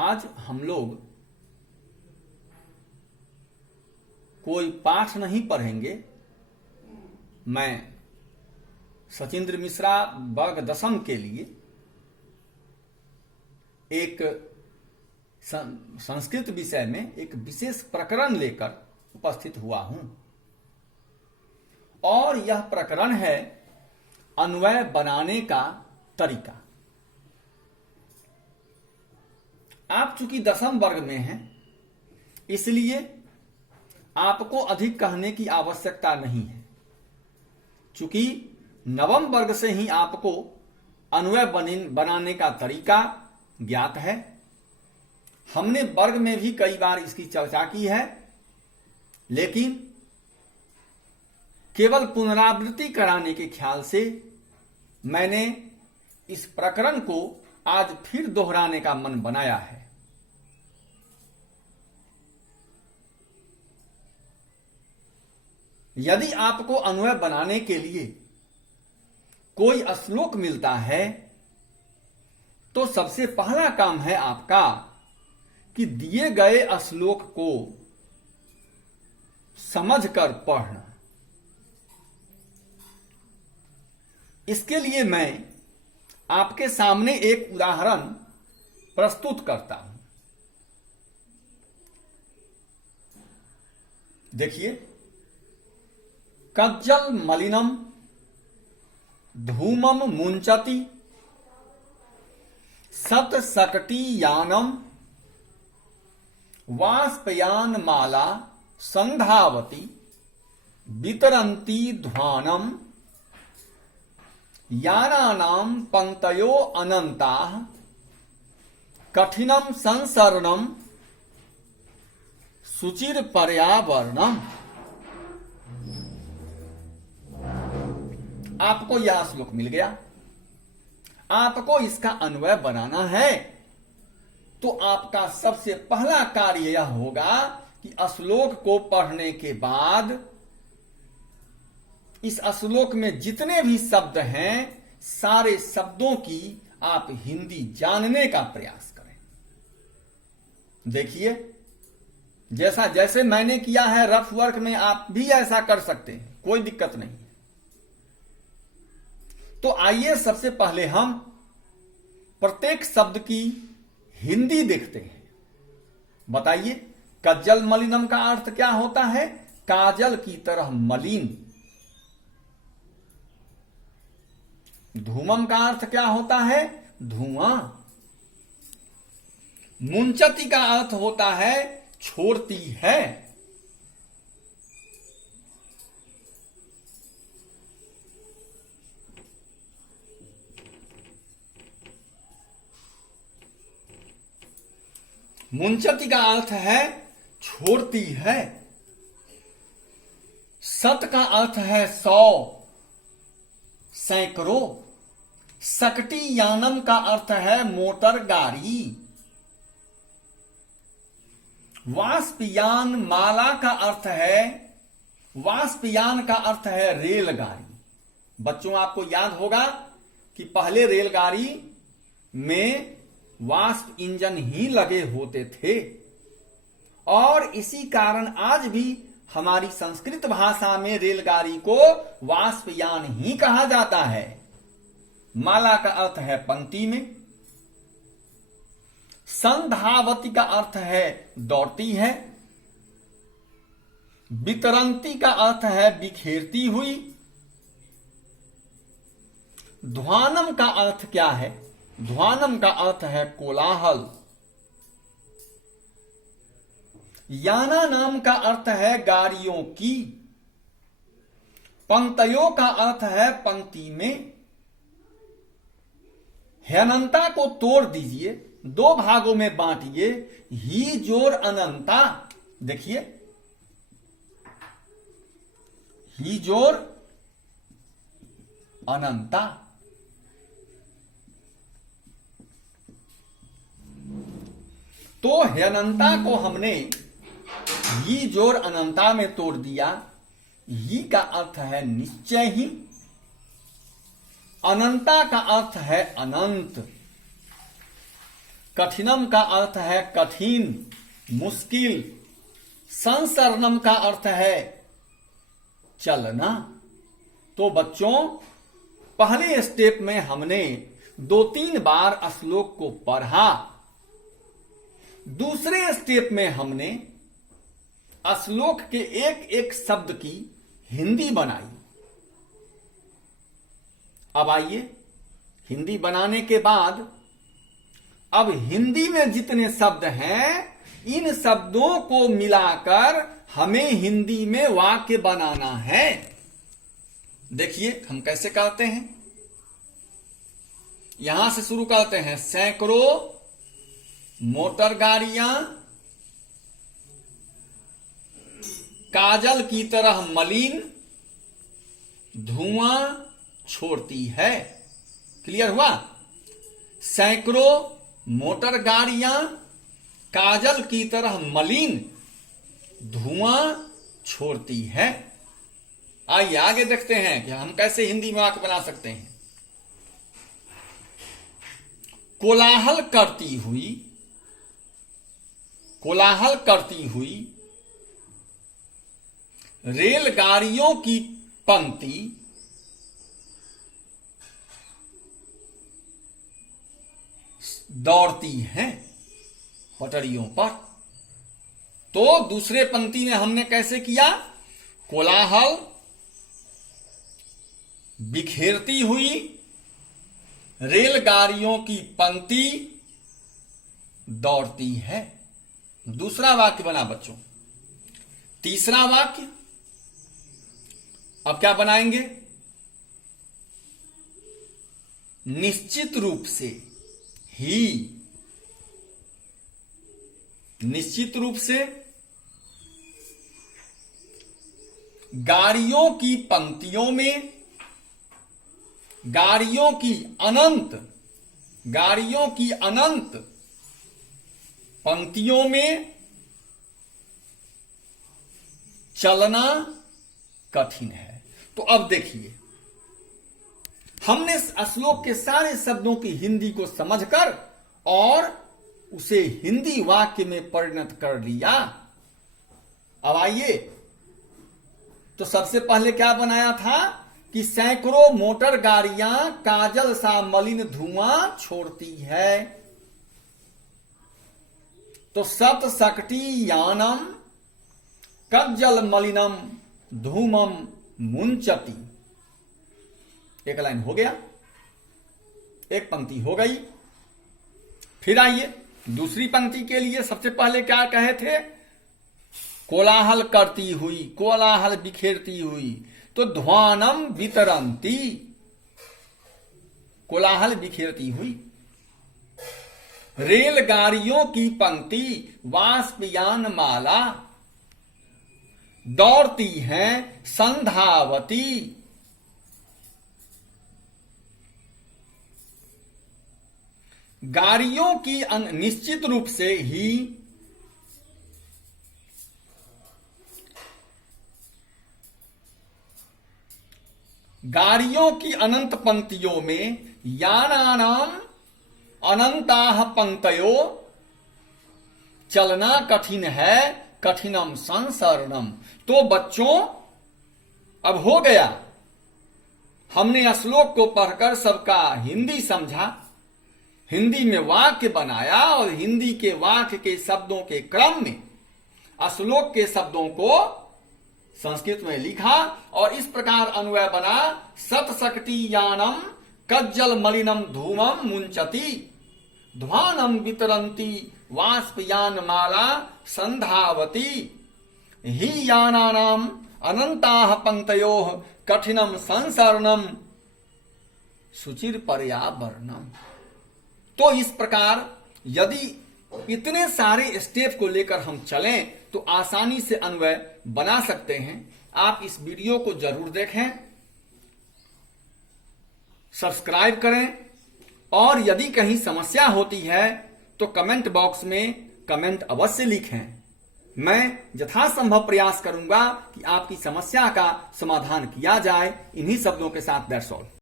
आज हम लोग कोई पाठ नहीं पढ़ेंगे। मैं सचिंद्र मिश्रा वर्ग दशम के लिए एक संस्कृत विषय में एक विशेष प्रकरण लेकर उपस्थित हुआ हूं और यह प्रकरण है अन्वय बनाने का तरीका। आप चूंकि दशम वर्ग में हैं, इसलिए आपको अधिक कहने की आवश्यकता नहीं है। चूंकि नवम वर्ग से ही आपको अन्वय बनाने का तरीका ज्ञात है। हमने वर्ग में भी कई बार इसकी चर्चा की है, लेकिन केवल पुनरावृत्ति कराने के ख्याल से मैंने इस प्रकरण को आज फिर दोहराने का मन बनाया है। यदि आपको अन्वय बनाने के लिए कोई श्लोक मिलता है तो सबसे पहला काम है आपका कि दिए गए श्लोक को समझकर पढ़ना। इसके लिए मैं आपके सामने एक उदाहरण प्रस्तुत करता हूं। देखिए, कज्जल मलिनम धूमम मुंचति सत सकटी यानम वाष्पयान माला संधावती वितरंती ध्वानम यानानाम पंक्तयो अनंताः कठिनम संसरणम सुचिर पर्यावरणम। आपको यह श्लोक मिल गया, आपको इसका अन्वय बनाना है। तो आपका सबसे पहला कार्य यह होगा कि श्लोक को पढ़ने के बाद इस श्लोक में जितने भी शब्द हैं, सारे शब्दों की आप हिंदी जानने का प्रयास करें। देखिए, जैसे मैंने किया है रफ वर्क में, आप भी ऐसा कर सकते हैं, कोई दिक्कत नहीं। तो आइए सबसे पहले हम प्रत्येक शब्द की हिंदी देखते हैं। बताइए, कज्जल मलिनम का अर्थ क्या होता है? काजल की तरह मलिन। धूमम का अर्थ क्या होता है? धुआं। मुंचति का अर्थ होता है छोड़ती है। मुंचति का अर्थ है छोड़ती है। सत का अर्थ है 100, सैकड़ों। सकटी यानम का अर्थ है मोटर गाड़ी। वाष्पयान माला का अर्थ है, वाष्पयान का अर्थ है रेलगाड़ी। बच्चों, आपको याद होगा कि पहले रेलगाड़ी में वाष्प इंजन ही लगे होते थे और इसी कारण आज भी हमारी संस्कृत भाषा में रेलगाड़ी को वाष्पयान ही कहा जाता है। माला का अर्थ है पंक्ति में। संधावती का अर्थ है दौड़ती है। वितरंती का अर्थ है बिखेरती हुई। ध्वानम का अर्थ क्या है? ध्वानम का अर्थ है कोलाहल। याना नाम का अर्थ है गाड़ियों की। पंक्तयों का अर्थ है पंक्ति में। ह्यनंता को तोड़ दीजिए, 2 भागों में बांटिए। ही जोर अनंता। देखिए, ही जोर अनंता। तो ह्यनंता को हमने ही जोर अनंता में तोड़ दिया। ही का अर्थ है निश्चय ही। अनंता का अर्थ है अनंत। कठिनम का अर्थ है कठिन, मुश्किल। संसरणम का अर्थ है चलना। तो बच्चों, पहले स्टेप में हमने 2-3 बार श्लोक को पढ़ा। दूसरे स्टेप में हमने श्लोक के एक एक शब्द की हिंदी बनाई। अब आइए, हिंदी बनाने के बाद अब हिंदी में जितने शब्द हैं, इन शब्दों को मिलाकर हमें हिंदी में वाक्य बनाना है। देखिए हम कैसे करते हैं। यहां से शुरू करते हैं। सैकड़ों मोटर गाड़ियां काजल की तरह मलिन धुआं छोड़ती है। क्लियर हुआ? सैकड़ों मोटर गाड़ियां काजल की तरह मलिन धुआं छोड़ती है। आइए आगे देखते हैं कि हम कैसे हिंदी में वाक्य बना सकते हैं। कोलाहल करती हुई रेलगाड़ियों की पंक्ति दौड़ती हैं पटरियों पर। तो दूसरे पंक्ति में हमने कैसे किया? कोलाहल बिखेरती हुई रेलगाड़ियों की पंक्ति दौड़ती है। दूसरा वाक्य बना बच्चों। तीसरा वाक्य अब क्या बनाएंगे? निश्चित रूप से गाड़ियों की पंक्तियों में, गाड़ियों की अनंत पंक्तियों में चलना कठिन है। तो अब देखिए, हमने श्लोक के सारे शब्दों की हिंदी को समझकर और उसे हिंदी वाक्य में परिणत कर लिया। अब आइए, तो सबसे पहले क्या बनाया था कि सैकड़ों मोटर गाड़ियां काजल सा मलिन धुआं छोड़ती है। तो सत सकटी यानम कज्जल मलिनम धूमम मुंचती। एक लाइन हो गया, एक पंक्ति हो गई। फिर आइए दूसरी पंक्ति के लिए सबसे पहले क्या कहे थे? कोलाहल करती हुई, कोलाहल बिखेरती हुई। तो ध्वानम वितरंती, कोलाहल बिखेरती हुई। रेलगाड़ियों की पंक्ति वाष्पयान माला दौड़ती हैं संधावती। गाड़ियों की निश्चित रूप से ही गाड़ियों की अनंत पंक्तियों में यानानाम अनंताः पंक्तयो चलना कठिन है, कठिनम संसरणम। तो बच्चों, अब हो गया, हमने श्लोक को पढ़कर सबका हिंदी समझा, हिंदी में वाक्य बनाया और हिंदी के वाक्य के शब्दों के क्रम में श्लोक के शब्दों को संस्कृत में लिखा और इस प्रकार अन्वय बना। सतशक्ति यानम कज्जल मलिनम धूमम मुंचती ध्वानम वितरंती वाष्पयान माला संधावती ही यानानाम अनंताः पंक्तयोः कठिनम संसरणम सुचिर पर्यावरणम। तो इस प्रकार यदि इतने सारे स्टेप को लेकर हम चलें तो आसानी से अन्वय बना सकते हैं। आप इस वीडियो को जरूर देखें, सब्सक्राइब करें और यदि कहीं समस्या होती है तो कमेंट बॉक्स में कमेंट अवश्य लिखें। मैं यथासंभव प्रयास करूंगा कि आपकी समस्या का समाधान किया जाए। इन्हीं शब्दों के साथ दैट्स ऑल।